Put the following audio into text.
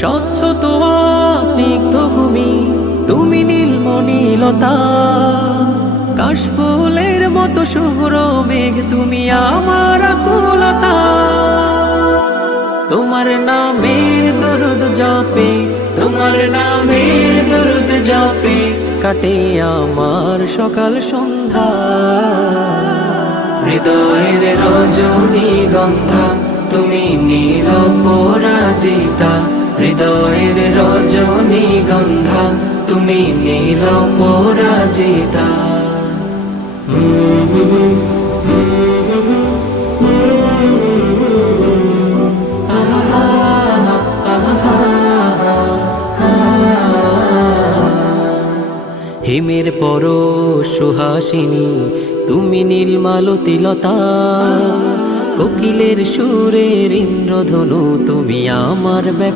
স্বচ্ছ তোমা স্নিগ্ধ ভূমি, তুমি নীলমণিলতা। কাশফুলের মতো শুভ্র মেঘ, তুমি আমার আকুলতা। তোমার নামের দরুদ জপে, তোমার নামের দরুদ জপে কাটে আমার সকাল সন্ধ্যা। হৃদয়ের রজনীগন্ধা, তুমি নীল পরাজিতা। হৃদয়ের রজনীগন্ধা, তুমি নীল পরাজিতা। হিমের পর সুহাসিনী, তুমি নীলমালতিলতা। কোকিলের সুরের ইন্দ্রধনু, তুমি আমার